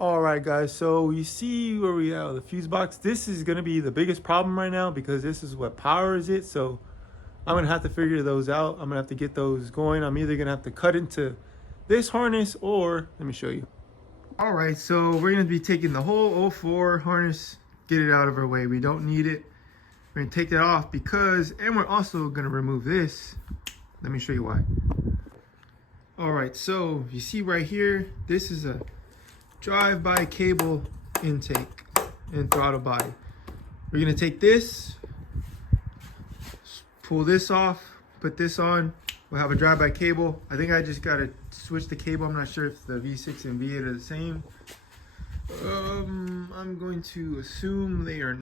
All right, guys, so you see where we are, the fuse box. This is going to be the biggest problem right now because this is what powers it. So I'm going to have to figure those out. I'm going to have to get those going. I'm either going to have to cut into this harness or let me show you. All right, so we're going to be taking the whole O4 harness, get it out of our way. We don't need it. We're going to take that off because, and we're also going to remove this. Let me show you why. All right, so you see right here, this is a drive-by cable intake and throttle body. We're gonna take this, pull this off, put this on. We'll have a drive-by cable. I think I just gotta switch the cable. I'm not sure if the V6 and V8 are the same. I'm going to assume they are